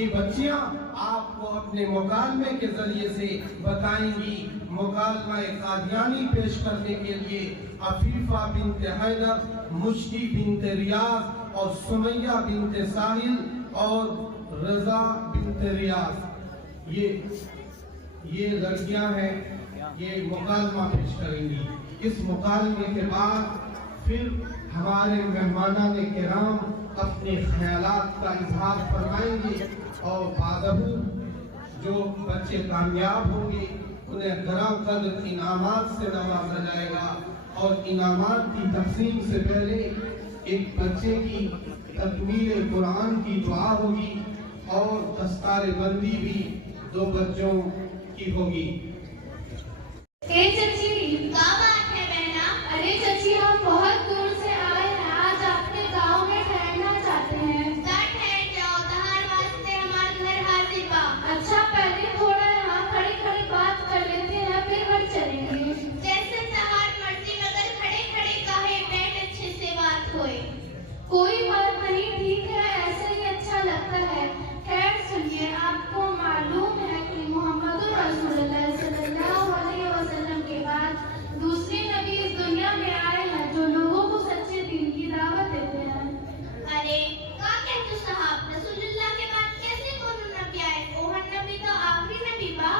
ये बच्चियां आपको अपने मुकालमे के जरिए से बताएंगी। मुकालमा कादियानी पेश करने के लिए अफीफा बिनते हैदर, मुश्ती बिनते रियाज और सुमैया बिनते साहिल और रजा बिनते रियाज, ये लड़कियां हैं, ये मुकालमा पेश करेंगी। इस मुकालमे के बाद फिर हमारे मेहमानान किराम अपने ख्यालात का इजहार फरमाएंगे और बादहू जो बच्चे कामयाब होंगे उन्हें गरां कदर इनामात से नवाजा जाएगा। और इनामात की तकसीम से पहले एक बच्चे की तकमील कुरान की दुआ होगी और दस्तारे बंदी भी 2 बच्चों की होगी। अरे चची, हम बहुत दूर से आए हैं, आज आपके गांव में ठहरना चाहते हैं। ठहर जाओ, तहार वास्ते हमारा घर हाजिर बा। अच्छा, पहले थोड़ा यहाँ खड़े खड़े बात कर लेते हैं, फिर घर चलेंगे। जैसे तहार मर्जी, मगर खड़े खड़े कहे, बैठ अच्छे से बात होए। कोई बात नहीं, ठीक है, ऐसे ही अच्छा लगता है। खैर सुनिए, आपको मालूम है कि मोहम्मद रसूलुल्लाह सल्लल्लाहु अलैहि वसल्लम के बाद दूसरे नबी इस दुनिया में आए हैं जो लोगों को सच्चे दीन की दावत देते हैं। अरे का कहते साहब, रसूलुल्लाह के बाद कैसे कोनो नबी आए? ओहर नबी तो आखिरी नबी बा।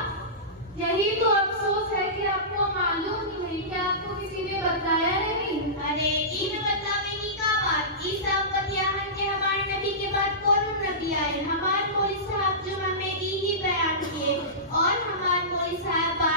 यही तो अफसोस है कि आपको मालूम ही नहीं, कि आपको किसी ने बताया नहीं। अरे इन बतावे की का बात? ई साहब बतियाहन के हमारे नबी के बाद कोनो नबी आए। हमारे मौलवी साहब जो हमें ही बयान किए और हमारे मौलवी साहब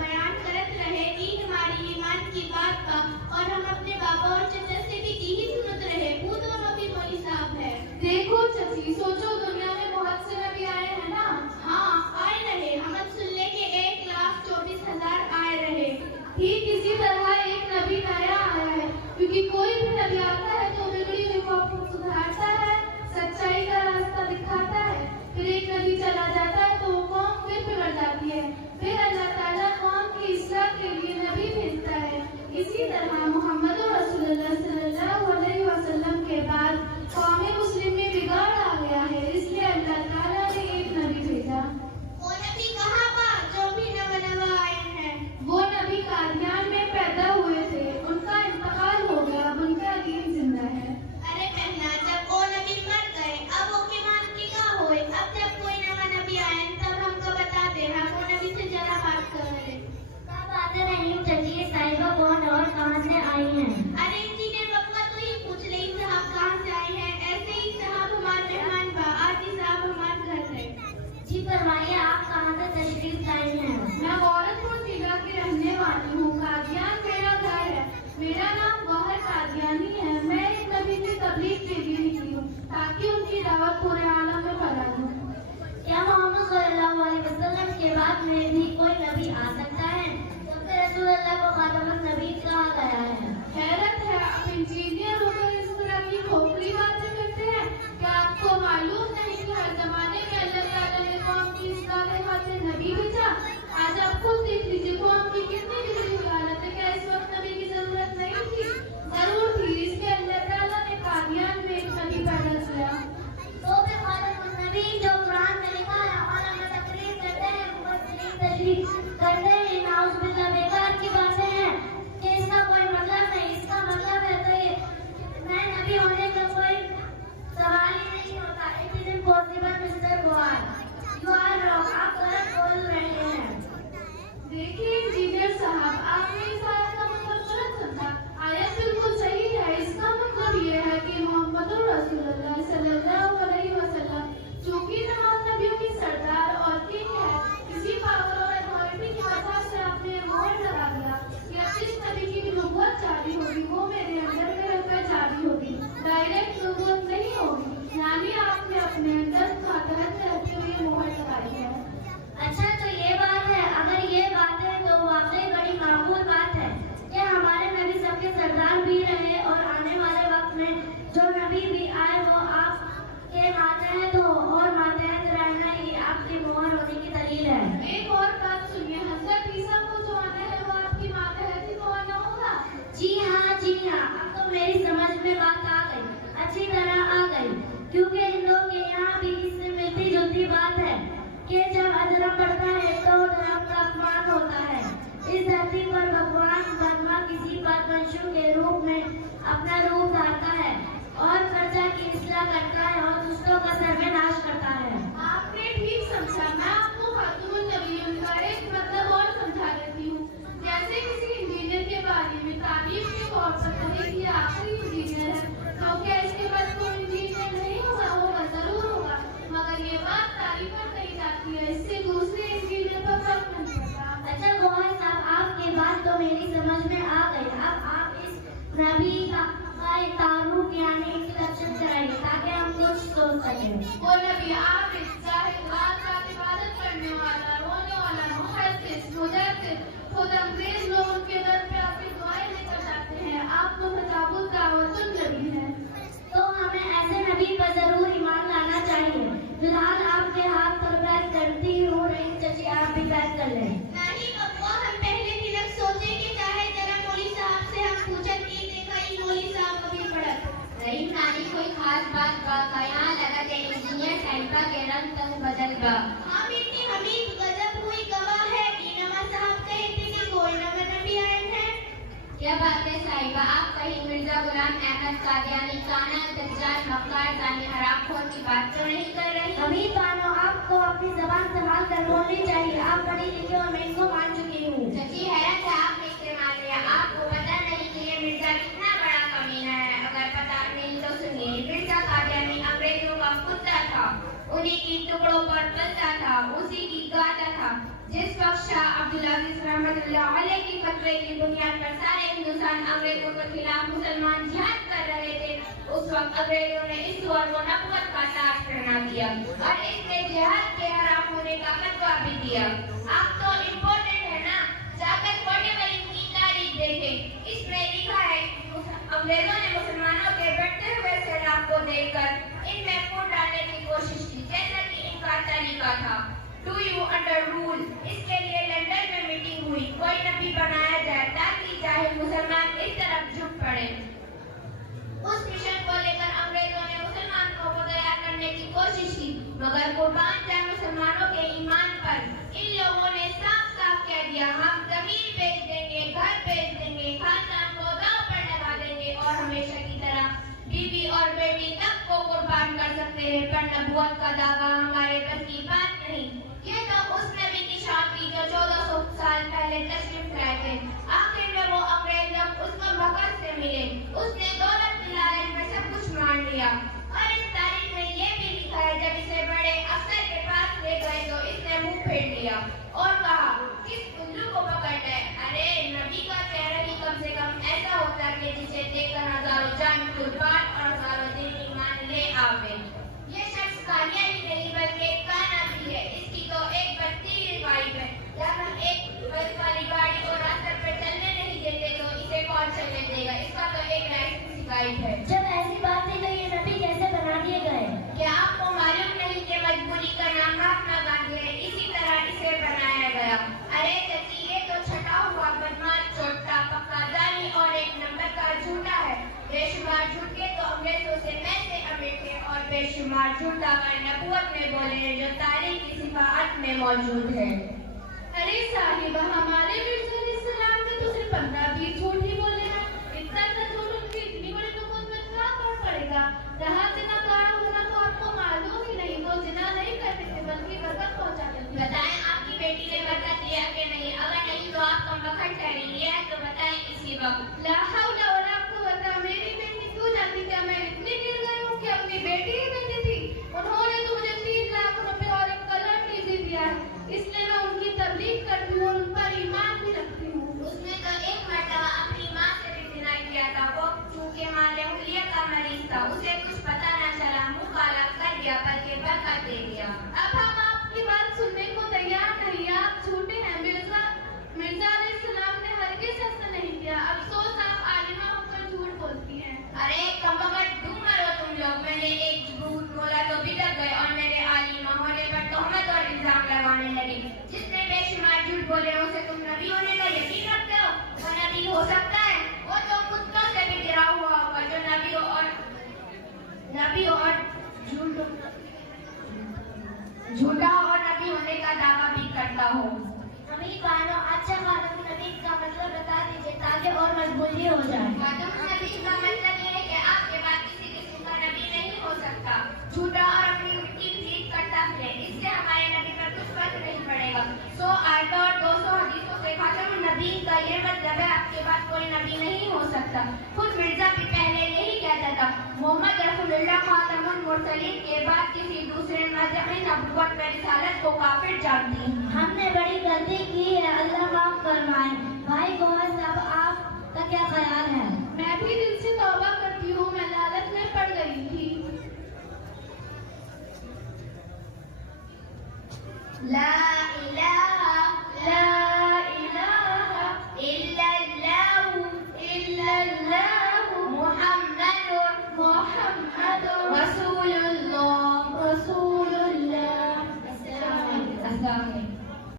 बयान करत रहे, ई हमारी ईमान की बात का, और हम अपने बाबा और चचा से भी यही सुनत रहे। वो दोनों भी मौलवी साहब है। देखो चची, सोचो दुनिया में बहुत से नबी आए हैं ना। हाँ आए रहे, हम सुनले के 1,24,000 आए रहे। ठीक इसी तरह एक नबी नया आया है, क्योंकि कोई भी नबी आता है तो बिगड़ी हुई कौम को सुधारता है, सच्चाई का रास्ता दिखाता है। फिर एक नबी चला जाता है तो वो कौम फिर बिगड़ जाती है, फिर अल्लाह ताला कौम की इस्लाह के लिए नबी भेजता है। इसी तरह मोहम्मद रसूलुल्लाह सल्लल्लाहु अलैहि वसल्लम के बाद कौम मुस्लिम में बिगाड़ आ गया है, इसलिए अल्लाह ताला ने एक नबी भेजा। वो नबी कहाँ बा जो भी नवा आए हैं? वो नबी कादियान में पैदा हुए थे, उनका इंतकाल हो गया, अब उनका दीन जिंदा है। अरे पहला जब वो नबी मर गए, अब ओके मान के का होए? अब जब कोई नवा नबी आए तब हमको बता दे, हम वो नबी से जरा बात कर ले। क्या बातें रही चलिए, साहिबा कौन और कहाँ से आई हैं? अरे इंजीनियर बप्पा तो ही पूछ ले साहब कहाँ से आए हैं। ऐसे ही साहब हमारे मेहमान बा, आज ही साहब हमारे घर है। जी फरमाइए, आप कहाँ से तशरीफ लाई हैं? मैं औरतपुर जिला की रहने वाली हूँ, कादियान मेरा घर है। मेरा नाम गौहर कादियानी है। मैं एक नबी की तबलीग के लिए निकली हूँ ताकि उनकी दावत पूरे आलम में फैला दूँ। क्या मोहम्मद सल्लल्लाहु अलैहि वसल्लम के बाद में भी कोई नबी आ सकता है? तो फिर रसूलुल्लाह को खातमुन नबी कहा गया है। हैरत है, आप इंजीनियर होकर इस तरह की खोखली बातें करते हैं। क्या आपको मालूम नहीं कि हर जमाने में अल्लाह ताला ने कौम की इस्लाह के खातिर नबी भेजा? आज आप खुद देख लीजिए कौम की कितनी बिगड़ी हुई हालत है। क्या इस वक्त नबी की जरूरत नहीं थी? जरूर थी, इसलिए अल्लाह ताला ने कादियान में एक नबी पैदा किया। तो फिर खातमुन नबी जो कुरान में लिखा है, हमारा में तकरीर करते हैं, मुफस्सिरीन तशरीह करते हैं, नाउज़ुबिल्लाह बेकार की बातें हैं कि इसका कोई मतलब नहीं। इसका मतलब है तो ये मैं नबी होने का कोई सवाल ही नहीं होता। It is impossible mister Goyal, you are wrong, आप गलत बोल रहे हैं। देखिए इंजीनियर साहब, आपने इस आयत का मतलब गलत समझा। आयत बिल्कुल सही है। इसका मतलब ये है कि मोहम्मद रसूलुल्लाह सल्लल्लाहु अलैहि वसल्लम चूंकि तमाम नबियों की सरदार और किंग है, किसी पावर और अथॉरिटी की वजह से आपने मोहर लगा दिया कि अब जिस नबी की भी नबूवत जारी होगी वो मेरे अंदर में रहकर जारी होगी, डायरेक्ट नबूवत नहीं होगी। यानी आपने अपने अंदर की बात है कि जब अधर्म बढ़ता है तो धर्म का अपमान होता है। इस धरती पर भगवान ब्रह्मा किसी पापवंशों के रूप में अपना रूप धारता है और प्रजा की इस्लाह करता है और दुष्टों का सर्वनाश करता है। आपने ठीक समझा। मैं आपको खातून नबियों का एक मतलब और समझा देती हूँ। जैसे किसी इंजीनियर के बारे में तारीफ के तौर पर कहे कि आखिरी इंजीनियर है, तो क्या इसके बाद कोई इंजीनियर नहीं होगा? जरूर होगा, मगर ये बात तारीफ पर कही जाती है, इससे दूसरे इंजीनियर पर फर्क नहीं पड़ता। अच्छा गोहाई साहब, आपकी बात तो मेरी समझ में आ गई। अब आप इस नबी का तारुफ यानी इंट्रोडक्शन कराइए ताकि हम कुछ सोच सकें। वो नबी आबिद, जाहिद, रात इबादत करने वाला, रोने वाला, मुहद्दिस, मुजद्दिद, खुद अंग्रेज लोग उनके दर पे आपकी दुआएं लेकर जाते हैं। आप तो तजाबुल दावतुन नबी हैं। तो हमें ऐसे नबी पर जरूर ईमान लाना चाहिए। फिलहाल आपके हाथ पर बैठ करती हूँ। नहीं चाची, आप भी बैठ कर लें। नहीं बबुआ, हम पहले दिन अब सोचे कि चाहे जरा मौली साहब से हम पूछा कि देखा ही मौली साहब कभी पढ़त रही नानी कोई खास बात का यहाँ लगा के इंजीनियर साहिबा के रंग तंग बदल गया। हाँ बेटी, हमीद गजब हुई गवाह है। ईनमा साहब कहते कि कोई नबी आए हैं। क्या बात है साहिबा, आप कहीं मिर्जा गुलाम अहमद कादियानी, काना, दज्जाल, मक्कार, जानी, हरामखोर की बात तो नहीं कर रही? हमीद बानो, आपको अपनी जबान संभाल कर बोलनी चाहिए। आप पढ़ी लिखी और मैं इनको मान चुकी हूँ। सच्ची हैरत है, आपने इसे मान लिया। आपको पता नहीं कि ये मिर्जा कितना बड़ा कमीना है। अगर पता नहीं तो सुनिए, मिर्जा कादियानी अंग्रेजों का कुत्ता था, उन्हीं की टुकड़ों पर पलता था, उसी की गाता था। जिस वक्त शाह अब्दुल अजीज रहमतुल्लाह अलैह की फतवे की बुनियाद पर सारे हिंदुस्तान अंग्रेजों के खिलाफ मुसलमान जिहाद कर रहे थे, उस वक्त अंग्रेजों ने इस सूअर को नबूवत का ताज पहना दिया और इसने जिहाद के हराम होने का फतवा भी दिया। आप तो इम्पोर्टेंट है ना, जाकर पोर्टेबल इनकी तारीख देखें। इसमें लिखा है अंग्रेजों ने मुसलमानों के बढ़ते हुए सैलाब को देखकर इनमें फूट डालने की कोशिश की, जैसा कि इनका तरीका था। Do you under rule? इसके लिए लंदन में मीटिंग हुई, कोई नबी बनाया जाए ताकि जाहिल मुसलमान इस तरफ झुक पड़े। उस मिशन को लेकर अंग्रेजों ने मुसलमान को तैयार करने की कोशिश की, मगर कुर्बान जाए मुसलमानों के ईमान पर इन लोगों ने साफ साफ कह दिया, हम जमीन बेच देंगे, घर बेच देंगे, खानदान को दांव पर लगा देंगे और हमेशा की तरह बीवी और बेटी तक को कुर्बान कर सकते हैं, पर नबूवत का दावा हमारे बस की बात नहीं। ये तो उस नबी की शान थी जो 1400 साल पहले तशरीफ लाए थे। आखिर में वो अंग्रेज जब उसको भगत से मिले, उसने दौलत की लालच में सब कुछ मान लिया। और इस तारीख में ये भी लिखा है, जब इसे बड़े अफसर के पास ले गए तो इसने मुंह फेर लिया और कहा, किस उल्लू को पकड़ना है? अरे नबी का चेहरा ही कम से कम ऐसा होता है कि जिसे देखकर हजारों जान कुर्बान और हजारों दिल ईमान ले आवे। ये शख्स कालिया ही नहीं बल्कि एक काना भी है। इसकी तो एक बत्ती वाइफ है। जब हम एक बस वाली गाड़ी को रास्ते पे चलने नहीं देते तो इसे कौन चलने देगा? इसका तो एक लाइसेंस गाइड है। जब ऐसी बात थी तो ये नबी कैसे बना दिए गए? क्या आपको मालूम नहीं कि मजबूरी का नाम महात्मा गांधी है? इसी तरह इसे बनाया गया। अरे चाची, ये तो छटा हुआ बदमाश, छोटा पक्का जानी और एक नंबर का झूठा है। बेशुमार झूठे तो अंग्रेजों से पैसे अमीर थे और बेशुमार झूठा कर नबूवत में बोले जो तारीख की सिफात में मौजूद है। अरे साहिबा, हमारे मिर्जा अलैहिस्सलाम ने तो सिर्फ 15-20 झूठ ही बोले हैं। इतना झूठ उनकी इतनी बड़ी नबूवत में क्या फर्क पड़ेगा? रहा जिनाकार होना तो आपको मालूम ही नहीं, वो जिना नहीं करते थे बल्कि बरकत पहुंचाते थे। बताएं आपकी बेटी ने बरकत लिया कि नहीं? अगर नहीं तो आप कमबख्त ठहरेंगे, तो बताएं इसी वक्त। ला हौला वला कुव्वता, मेरी बेटी क्यों जानती? क्या मैं इतनी गिर गई हूँ कि अपनी बेटी ही बेटी थी? उन्होंने तो मुझे 3 लाख रुपए और एक कलर टीवी दिया है, इसलिए मैं उनकी तबलीग करती हूँ और उन पर ईमान भी रखती हूँ। उसने तो एक मर्तबा अपनी माँ से भी जिना किया था। वो चूंकि मालूमियत का मरीज था, उसे कुछ पता न चला, मुंह काला कर दिया, बल्कि बरकत दे दिया। अब हम आपकी बात सुनने को तैयार नहीं। आप झूठे हैं। मिर्जा अलैहिस्सलाम ने हरगिज़ ऐसा नहीं किया। अफसोस आप आलिमा होकर झूठ बोलती हैं। अरे कमबख्त डूमर हो तुम लोग। मैंने एक झूठ बोला तो बिगड़ गए और मेरे आलिमा होने पर तोहमत और इल्जाम लगाने लगे। जिसने बेशुमार झूठ बोले उसे तुम नबी होने का यकीन रखते हो? वो नबी हो सकता है? वो तो कुत्तों से भी गिरा हुआ होगा जो नबी और झूठ। झूठा और नबी होने का दावा भी करता हो। अमीर बहनों, अच्छा खातम नबी का मतलब बता दीजिए ताकि और मजबूती हो जाए। खातम नबी का मतलब ये है कि आपके बाद किसी किस्म का नबी नहीं हो सकता। झूठा और अपनी मिट्टी जीत करता है, इससे हमारे नबी पर कुछ फर्क नहीं पड़ेगा। 100 आयतों और 200 हदीसों से खातम नबी का ये मतलब है आपके बाद कोई नबी नहीं हो सकता। खुद मिर्जा भी पहले यही कहता था, मोहम्मद रसूलुल्लाह खातमुल मुरसलीन के बाद किसी दूसरे मजहब नबुव्वत में रिसालत को काफिर जानती। हमने बड़ी गलती की है, अल्लाह माफ फरमाए। भाई बहन सब आपका क्या ख्याल है? मैं भी दिल से तौबा करती हूँ, मैं लालच में पड़ गई थी। ला इलाहा इल्लल्लाहु मुहम्मदुर रसूलुल्लाह। रसूलुल्लाह। अस्सलाम वालेकुम।